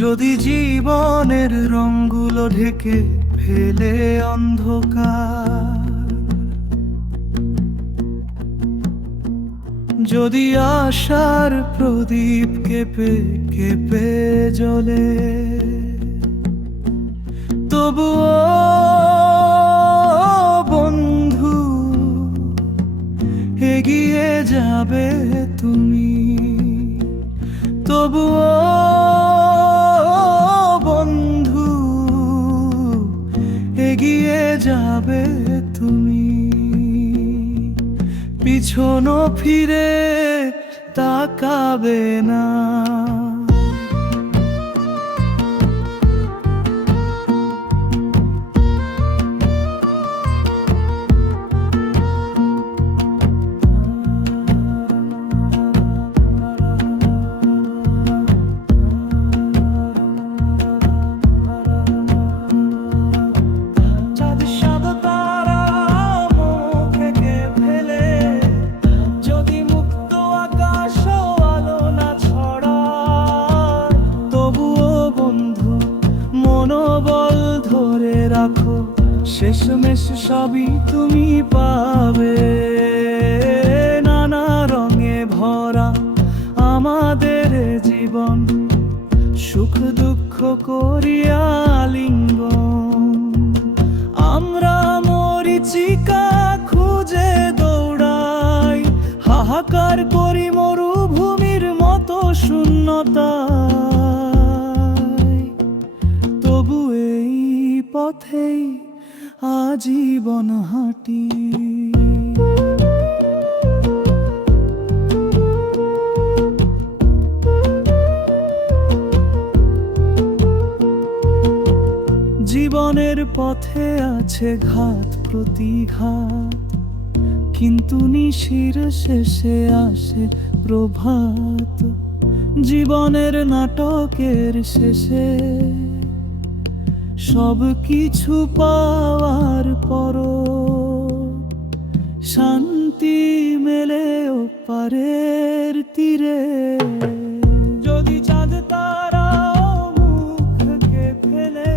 যদি জীবনের রঙগুলো ঢেকে ফেলে অন্ধকার, যদি আশার প্রদীপ কেঁপে কেঁপে জ্বলে, তবুও বন্ধু এগিয়ে যাবে তুমি। তবুও বন্ধু এগিয়ে যাবে তুমি। পিছনও ফিরে তাকাবে না। শেষমেশ সবই তুমি পাবে। নানা রঙে ভরা আমাদের জীবন, সুখ দুঃখ করিয়া লিঙ্গন। আমরা মরীচিকা খুঁজে দৌড়াই, হাহাকার করি মরুভূমির মতো শূন্যতায়। তবু এই পথেই আজীবন হাঁটি। জীবনের পথে আছে ঘাত প্রতিঘাত, কিন্তু নিশির শেষে আসে প্রভাত। জীবনের নাটকের শেষে সব কিছু পাওয়ার পরও শান্তি মেলে ওপারের তীরে। যদি চাঁদ তারাও মুখকে ফেলে,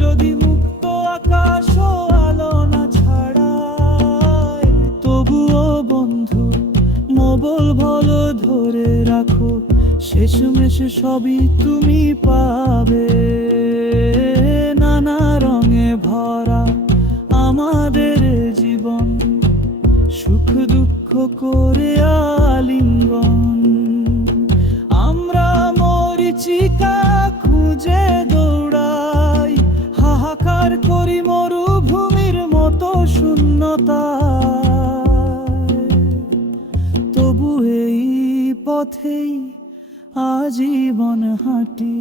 যদি মুক্ত আকাশও আলো না ছাড়ায়, তবুও বন্ধু মবল ভালো ধরে রাখো, শেষমেশ সবই তুমি পাবে। নানা রঙে ভরা আমাদের জীবন, সুখ দুঃখ করে আলিঙ্গন। আমরা মরীচিকা খুঁজে দৌড়াই, হাহাকার করি মরুভূমির মতো শূন্যতায়। তবু এই পথেই আজীবন হাঁটি।